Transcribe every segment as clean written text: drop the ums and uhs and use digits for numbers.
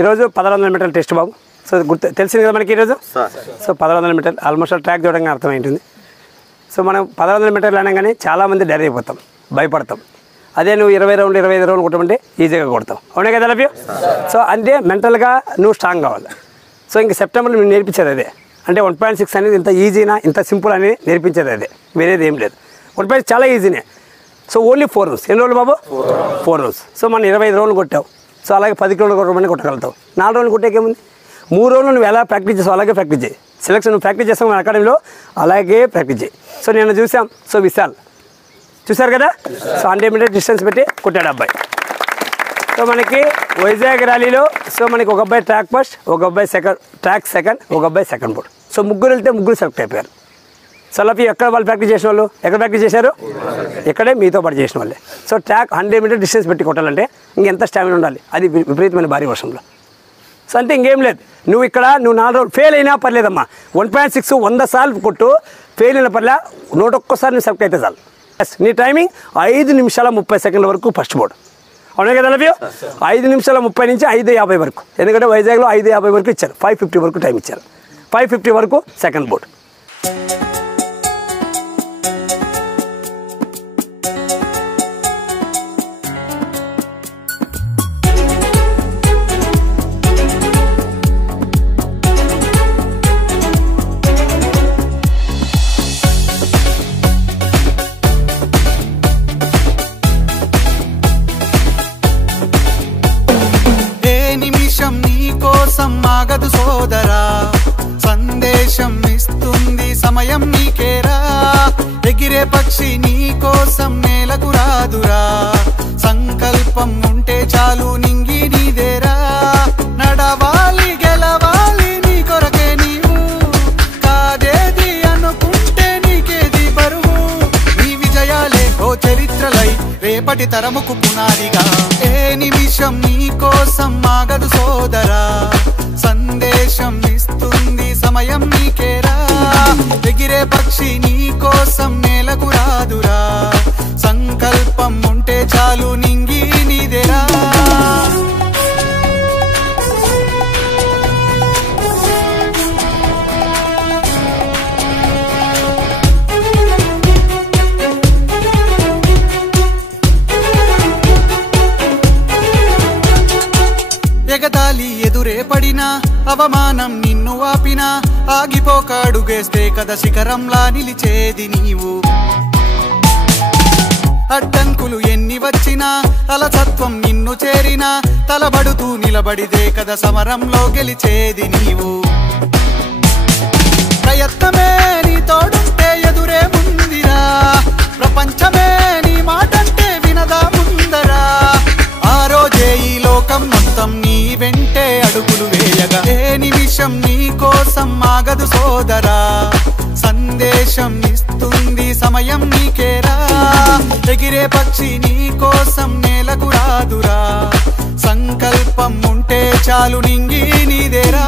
ఈరోజు 1100 మీటర్ల టెస్ట్ బాబు. సో గుర్తు తెలిసింది కదా మనకి ఈరోజు. సో 1100 మీటర్లు ఆల్మోస్ట్ ట్రాక్ చూడగానే అర్థమైంటుంది. సో మనం 1100 మీటర్లు అనగానే చాలామంది డైరీ అయిపోతాం, భయపడతాం. అదే నువ్వు 20 రౌండ్లు 25 రౌండ్లు కొట్టమంటే ఈజీగా కొడతావు. అవునే కదా లవ్ యూ. సో అంటే మెంటల్గా నువ్వు స్ట్రాంగ్ కావాలి. సో ఇంక సెప్టెంబర్లో మేము నేర్పించేది అదే. అంటే 1.6 అనేది ఇంత ఈజీనా ఇంత సింపుల్ అనేది నేర్పించేది అదే, వేరేది ఏం లేదు. 1.6 చాలా ఈజీనే. So only 4 rounds. ఎన్ని రోజులు బాబు? 4 రౌండ్స్. సో మనం 25 రౌండ్లు కొట్టావు. సో అలాగే 10 కిలోలు కొట్టమని కొట్టగలుగుతావు. 4 రౌండ్లు కొట్టేకేముంది? 3 రౌండ్లు నువ్వు ఎలా ప్రాక్టీస్ చేస్తావు అలాగే ప్రాక్టీస్ చేయి. సెలక్షన్ నువ్వు ప్రాక్టీస్ చేస్తావు మన అకాడమీలో, అలాగే ప్రాక్టీస్ చేయి. సో నేను చూసాం. సో విశాల్ చూశారు కదా. సో 100 మీటర్ డిస్టెన్స్ పెట్టి కొట్టాడు అబ్బాయి. సో మనకి వైజాగ్ ర్యాలీలో సో మనకి ఒక అబ్బాయి ట్రాక్ ఫస్ట్, ఒక అబ్బాయి ట్రాక్ సెకండ్, ఒక అబ్బాయి సెకండ్ బోర్డ్. సో ముగ్గురు వెళ్తే ముగ్గురు సెలెక్ట్ అయిపోయారు. సో లఫీ ఎక్కడ వాళ్ళు ప్రాక్టీస్ చేసిన వాళ్ళు ఎక్కడ ప్రాక్టీస్ చేశారు? ఇక్కడే మీతో పాటు చేసిన వాళ్ళే. సో ట్రాక్ 100 మీటర్ డిస్టెన్స్ పెట్టి కొట్టాలంటే ఇంకెంత స్టామినా ఉండాలి, అది విపరీతమైన భారీ వర్షంలో. సో అంతే, ఇంకేం లేదు. నువ్వు 4 రౌండ్లు ఫెయిల్ అయినా పర్లేదమ్మా. 1.6 100 సార్లు కొట్టు, ఫెయిల్ అయినా పర్లే, 101 నువ్వు సెలెక్ట్ అయితే చాలు. నీ టైమింగ్ 5 నిమిషాల 30 సెకండ్ల వరకు ఫస్ట్ బోర్డు. అవునే కదా లవ్ యూ. 5 నిమిషాల 30 నుంచి 5:50 వరకు. ఎందుకంటే వైజాగ్లో 5:50 వరకు ఇచ్చారు, 5:50 వరకు టైం ఇచ్చారు. 5:50 వరకు సెకండ్ బోర్డు. ఆగదు సోదరా, సందేశం ఇస్తుంది సమయం నీకేరా. ఎగిరే పక్షి నీ కోసం నేలకు రాదురా, సంకల్పం ఉంటే చాలు నింగి నీదేరా. నడవాలి గెలవాలి నీ కొరకే నీవు, కాదేది అనుకుంటే నీకేది బరువు. నీ విజయాలే ఓ చరిత్రలై రేపటి తరముకు పునాదిగా. ఏ నిమిషం నీ కోసం ఆగదు సోదరా, సందేశం ఇస్తుంది సమయం నీకేరా. ఎగిరే పక్షి నీ కోసం నేలకు రాదురా, సంకల్పం ఉంటే చాలు నింగి నీదేరా. ఎగదాలి ఎదురే పడినా, అవమానం నిన్ను ఆపినా, ఆగిపోక అడుగేస్తే కదా శిఖరంలా నిలిచేది నీవు. అడ్డంకులు ఎన్ని వచ్చినా, అలసత్వం నిన్ను చేరినా, తలబడుతూ నిలబడిదే కదా సమరంలో గెలిచేది నీవు. ప్రయత్నమే నీ తోడుంటే ఎదురే ముందిరా, ప్రపంచమే నీ మాటంటే వినదా ముందరా. ఆ రోజే ఈ లోకం మొత్తం నీ వెంటే అడుగులు వేయగా. ఏ నిమిషం నీ కోసం ఆగదు సోదరా, సందేశం ఇస్తుంది సమయం నీకేరా. ఎగిరే పక్షి నీ కోసం నేలకు రాదురా, సంకల్పం ఉంటే చాలు నింగి నీదేరా.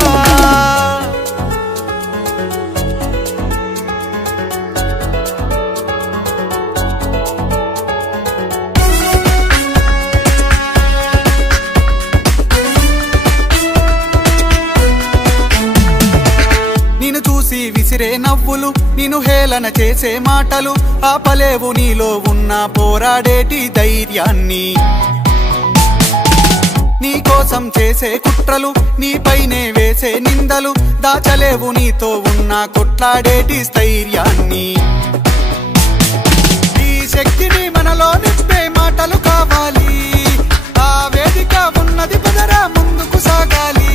విసిరే నవ్వులు, నిన్ను హేళన చేసే మాటలు, ఆపలేవు నీలో ఉన్న పోరాడేటి ధైర్యాన్ని. నీ కోసం చేసే కుట్రలు, నీపైనే వేసే నిందలు, దాచలేవు నీతో ఉన్న కొట్లాడేటి స్థైర్యాన్ని. ఈ శక్తిని మనలో నింపే మాటలు కావాలి, ఆ వేదిక ఉన్నది పదరా ముందుకు సాగాలి.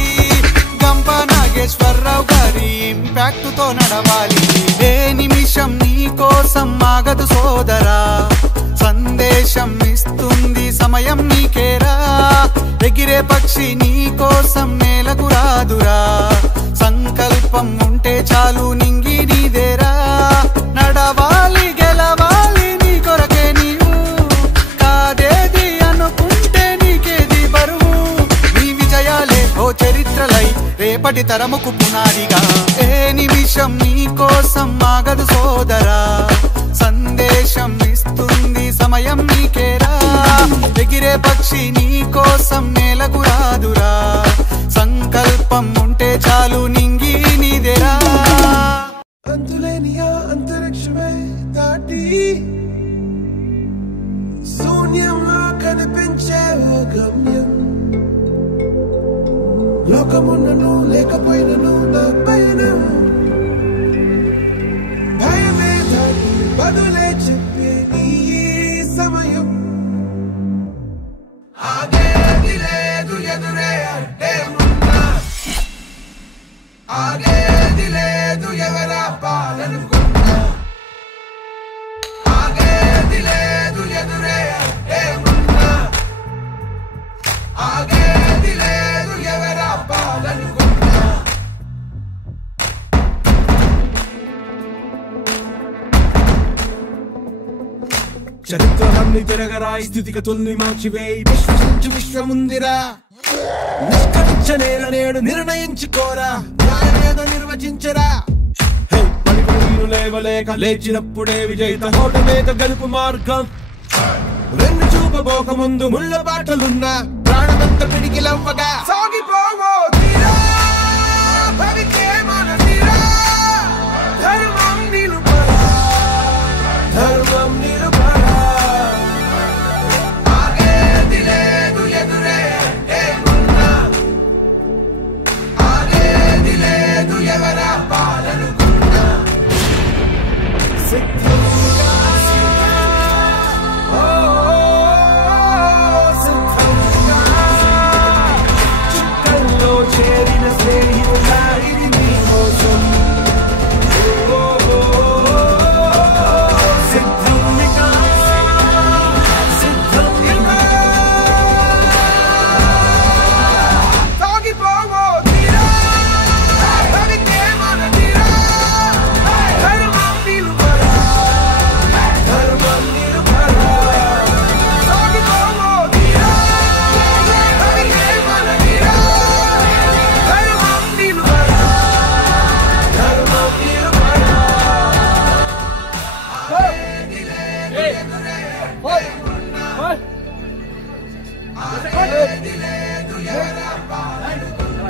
గంప నాగేశ్వరరావు గారి ఇంపాక్ట్ తో నడవాలి. ఏ నిమిషం నీ కోసం ఆగదు సోదరా, సందేశం ఇస్తుంది సమయం నీకేరా. ఎగిరే పక్షి నీ కోసం నేలకు రాదురా, సంకల్పం ఉంటే చాలు నింగి నీదేరా. నడవాలి గెలవాలి నీ కొరకే నీవు, కాదేది అనుకుంటే నీకేది బరువు. నీ విజయాలే ఓ చరిత్రలై రేపటి తరముకు పునాదిగా. ఏ నిమిషం నీ కోసం ఆగదు సోదరా, సందేశం ఇస్తుంది సమయం నీకేరా. ఎగిరే పక్షి నీ కోసం నేలకు రాదురా, చాలు నింగి నీదేరా అంతులేని అంతరిక్షమే దాటి శూన్యంలో కనిపించే ఓ గమ్యం లోకమున్నను లేకపోయినను నా పైన భయమే దాన్ని బదులే చెప్పే నీ సమయం ఆగేది లేదు ఎదురే అంటే ఉన్నా ఆగేది లేదు ఎవరా పాలనుకున్నా ఆగేది లేదు ఎదురే అంటే ఉన్నా ఆగేది లేదు ఎవరా పాలనుకున్నా చరిత్రలన్నీ తిరగరాయి స్థితిగతుల్ని మార్చివేయి విశ్వసించు విశ్వముందిరా నిష్కరించ నేల నేడు నిర్ణయించుకోరా న్యాయమేదో నిర్వచించరా పడిపడిను లేవలేక లేచినప్పుడే విజయిత హోటమేక గెలుపు మార్గం వెన్ను చూపబోక ముందు ముళ్ళ బాటలున్నా ప్రాణమంత పిడికిలవ్వగా సాగిపోవో తీరా భవికే మన తీరా ధర్మం నిలుపరా ధర్మం నిలుపరా ఆగేది లేదు ఎదురే అంటే ఉన్నా ఆగేది లేదు ఎవరా పాలనుకున్నా సిద్ధంగా సిద్ధంగా చుక్కల్లో చేరిన స్నేహితులా ఇది నీ కోసం సిద్ధంగా సిద్ధంగా సాగిపోవో తీరా భవికే మన తీరా ధర్మం నిలుపరా ధర్మం నిలుపరా సాగిపోవో తీరా భవికే మన తీరా ధర్మం నిలుపరా ధర్మం నిలుపరా ఆగేది లేదు ఎవరా పాలనుకున్నా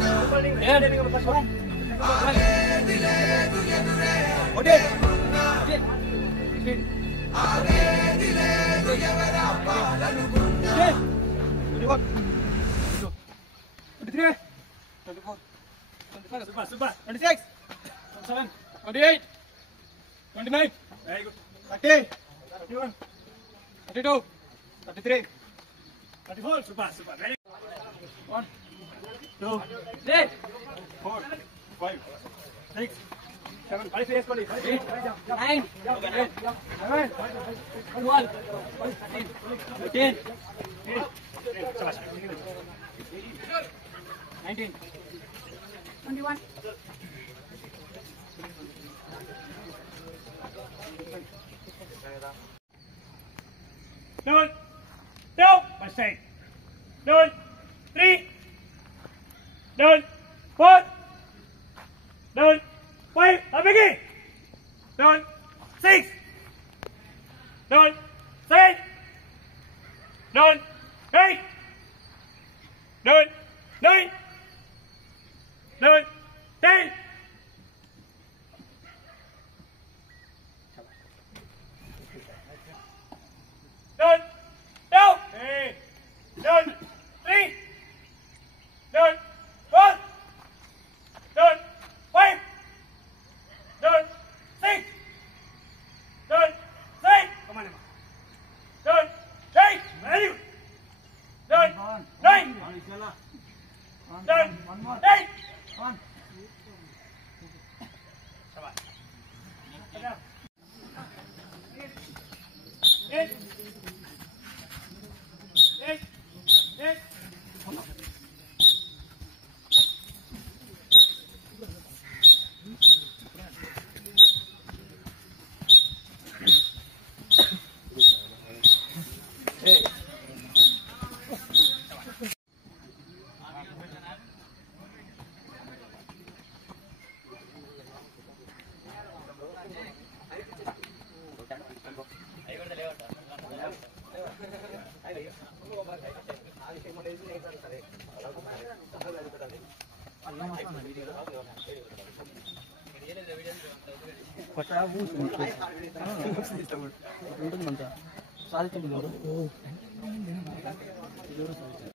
ఆగేది లేదు ఎదురే ఆగేది లేదు ఎవరా పాలనుకున్నా 23, 24, 25, super, 26, 27, 28, 29, very good, 30, 31, 32, 33, 34, super, very good. 1, 2, 3, 4, 5, 6, 7, 8, 9, 10, 11, 12, 13, 19, 21. Down, down, by side. Down, 3. Down, 4. Down, 5. Up again. Down, 6. Down, 7. Down, 8. Down, 9. Down, 10. Down, down. Hey. Down, 3. Down, 4. Down, 5. Down, 6. Down, 7. Come on, Emma. Down, 8. Very good. Down, 9. Down, 8. 1. Eight. Eight. Eight. సాధించండి